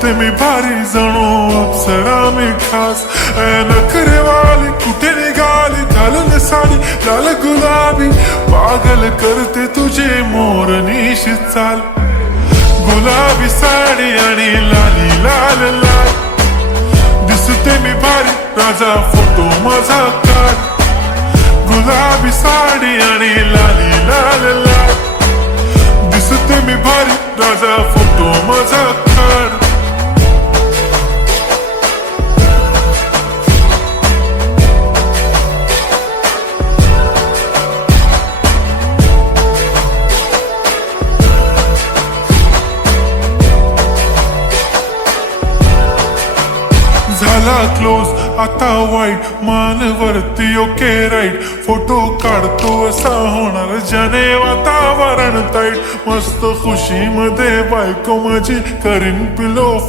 दिसते मी भारी जणू अप्सरा मी खास. नखरेवाली कुठे निघाली घालून साडी लाल गुलाबी, पागल करते तुझे मोरनीशी चाल. गुलाबी साडी आणि लाली लाल लाल, दिसते मी भारी राजा फोटो माझा काढ. गुलाबी साडी आणि लाली लाल लाल, दिसते मी भारी राजा फोटो माझा काढ. झाला क्लोज आता वाईट, मान वरती ओके राईट. फोटो काढतो असा होणार ज्याने वातावरण ताईट. मस्त खुशी मध्ये बायको माझी करीन पिलो